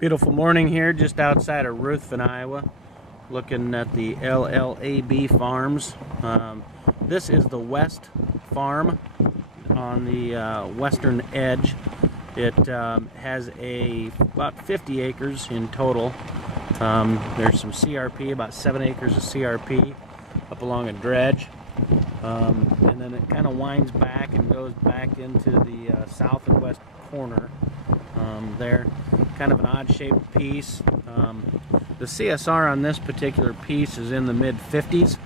Beautiful morning here just outside of Ruthven, Iowa, looking at the LLAB farms. This is the West Farm on the western edge. It has about 50 acres in total. There's some CRP, about 7 acres of CRP up along a dredge. And then it kind of winds back and goes back into the south and west corner there. Kind of an odd shaped piece. The CSR on this particular piece is in the mid 50s.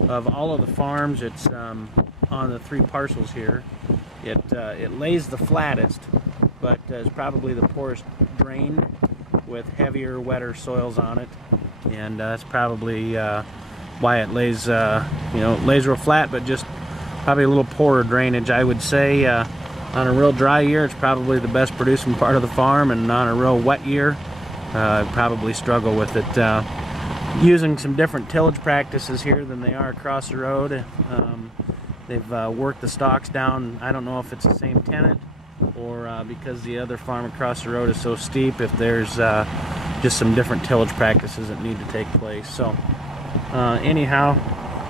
Of all of the farms, it's on the 3 parcels here. It lays the flattest, but is probably the poorest drained, with heavier, wetter soils on it, and that's probably why it lays, lays real flat, but just probably a little poorer drainage. I would say on a real dry year, it's probably the best producing part of the farm, and on a real wet year, I'd probably struggle with it. Using some different tillage practices here than they are across the road. They've worked the stalks down. I don't know if it's the same tenant or because the other farm across the road is so steep, if there's just some different tillage practices that need to take place. So anyhow,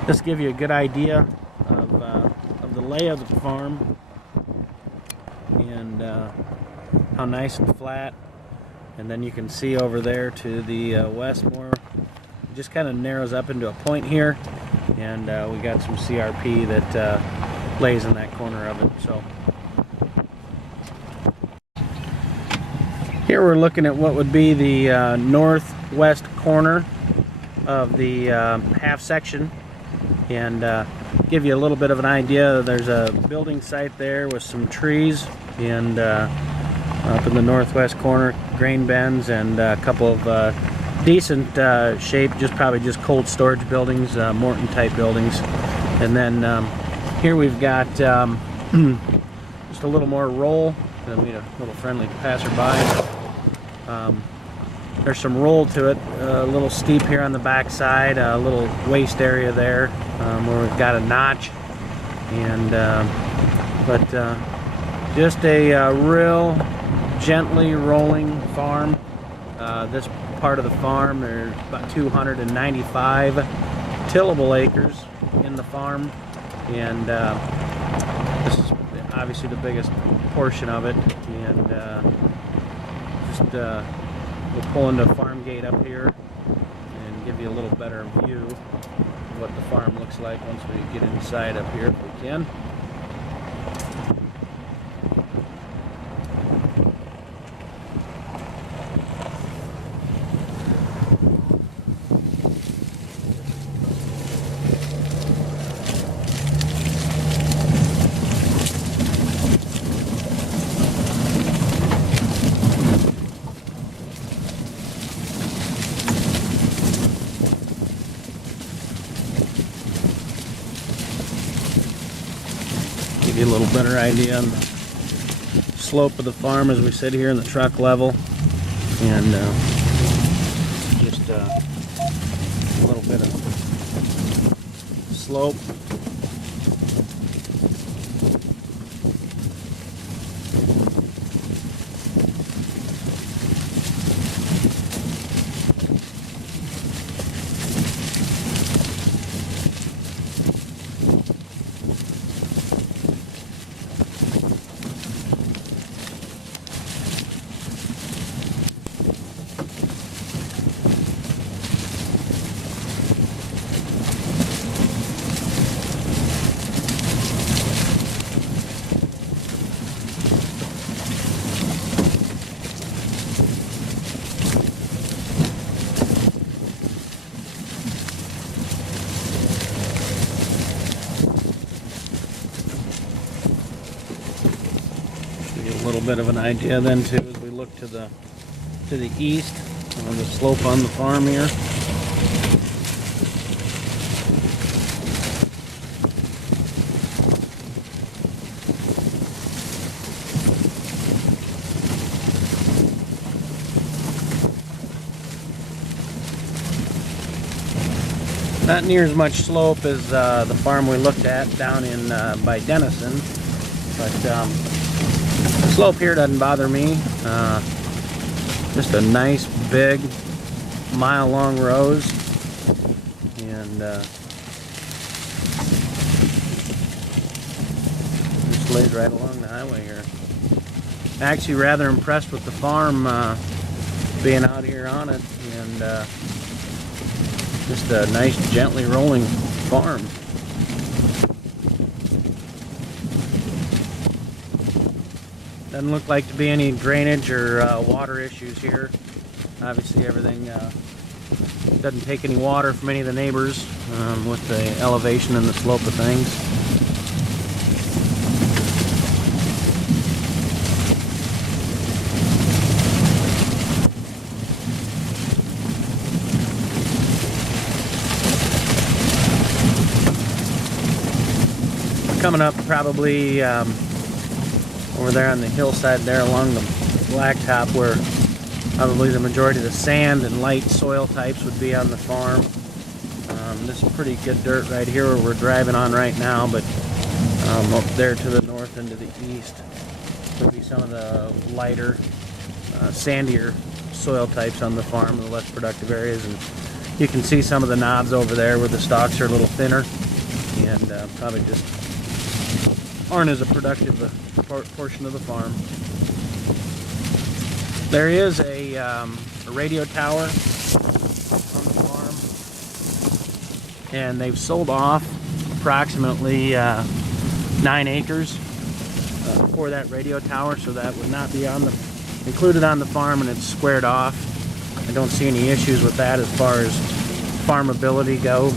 this gives you a good idea of the lay of the farm and how nice and flat. And then you can see over there to the west more, it just kind of narrows up into a point here, and we got some CRP that lays in that corner of it. So here we're looking at what would be the northwest corner of the half section, and give you a little bit of an idea. There's a building site there with some trees, and up in the northwest corner, grain bins and a couple of decent shape, probably just cold storage buildings, Morton type buildings. And then here we've got just a little more roll. I'll meet a little friendly passerby. There's some roll to it, a little steep here on the back side, a little waste area there where we've got a notch, and just a real gently rolling farm. This part of the farm, there's about 295 tillable acres in the farm, and this is obviously the biggest portion of it. And we'll pull into farm gate up here and give you a little better view of what the farm looks like once we get inside up here, if we can. Give you a little better idea on the slope of the farm as we sit here in the truck level, and just a little bit of slope. A little bit of an idea then too as we look to the east on the slope on the farm here. Not near as much slope as the farm we looked at down in by Denison, but the slope here doesn't bother me. Just a nice big mile-long rows, and just lays right along the highway here. Actually, rather impressed with the farm, being out here on it, and just a nice, gently rolling farm. Doesn't look like to be any drainage or water issues here. Obviously, everything doesn't take any water from any of the neighbors with the elevation and the slope of things. Coming up probably over there on the hillside there along the blacktop, where probably the majority of the sand and light soil types would be on the farm. This is pretty good dirt right here where we're driving on right now, but up there to the north and to the east would be some of the lighter, sandier soil types on the farm, the less productive areas. And you can see some of the knobs over there where the stalks are a little thinner and probably just aren't as a productive portion of the farm. There is a radio tower on the farm, and they've sold off approximately 9 acres for that radio tower, so that would not be included on the farm, and it's squared off. I don't see any issues with that as far as farmability goes.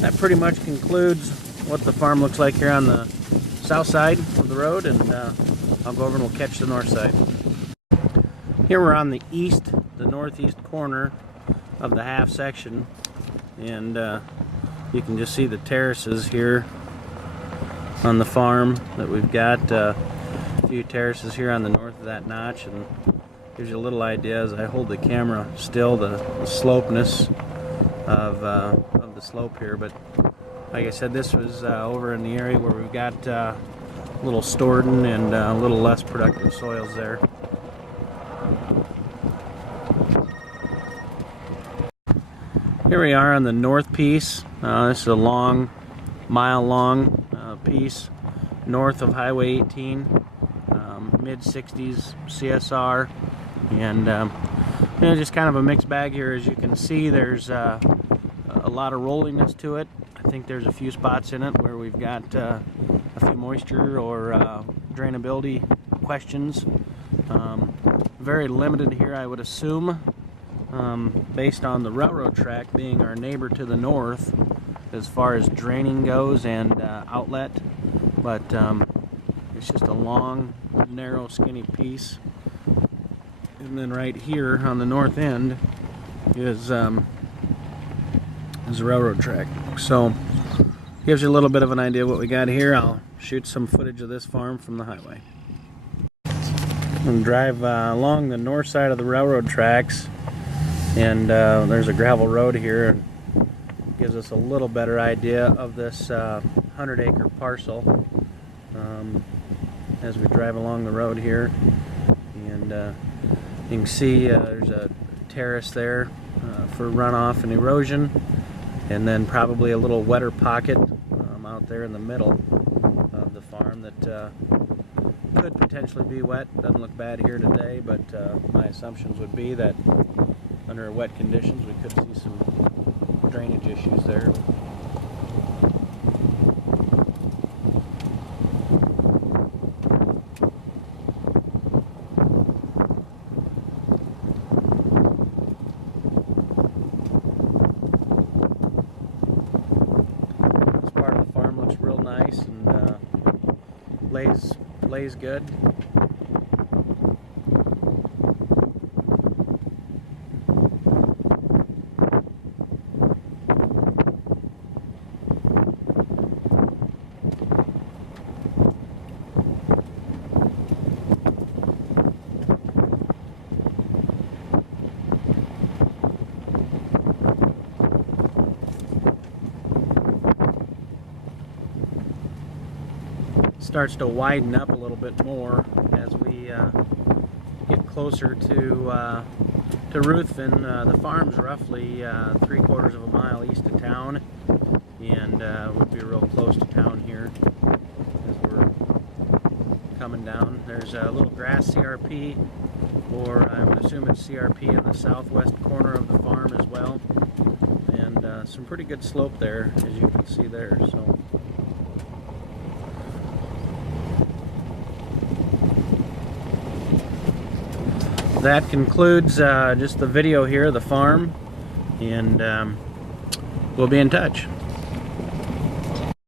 That pretty much concludes what the farm looks like here on the south side of the road, and I'll go over and we'll catch the north side. Here we're on the northeast corner of the half section, and you can just see the terraces here on the farm that we've got. A few terraces here on the north of that notch, and gives you a little idea as I hold the camera still the slopeness of the slope here. But like I said, this was over in the area where we've got a little Storden and a little less productive soils there. Here we are on the north piece. This is a mile-long piece north of Highway 18, mid-60s CSR, and just kind of a mixed bag here. As you can see, there's a lot of rolliness to it. I think there's a few spots in it where we've got a few moisture or drainability questions. Very limited here, I would assume, based on the railroad track being our neighbor to the north as far as draining goes and outlet, but it's just a long, narrow, skinny piece. And then right here on the north end is the railroad track. So gives you a little bit of an idea what we got here. I'll shoot some footage of this farm from the highway. And drive along the north side of the railroad tracks, and there's a gravel road here, and gives us a little better idea of this 100-acre parcel as we drive along the road here. And you can see there's a terrace there for runoff and erosion, and then probably a little wetter pocket out there in the middle of the farm that could potentially be wet. Doesn't look bad here today, but my assumptions would be that under wet conditions we could see some drainage issues there. This part of the farm looks real nice and lays good. starts to widen up a little bit more as we get closer to Ruthven. The farm's roughly 3/4 of a mile east of town, and we'll be real close to town here as we're coming down. There's a little grass CRP, or I would assume it's CRP in the southwest corner of the farm as well, and some pretty good slope there, as you can see there. So that concludes just the video here of the farm, and we'll be in touch.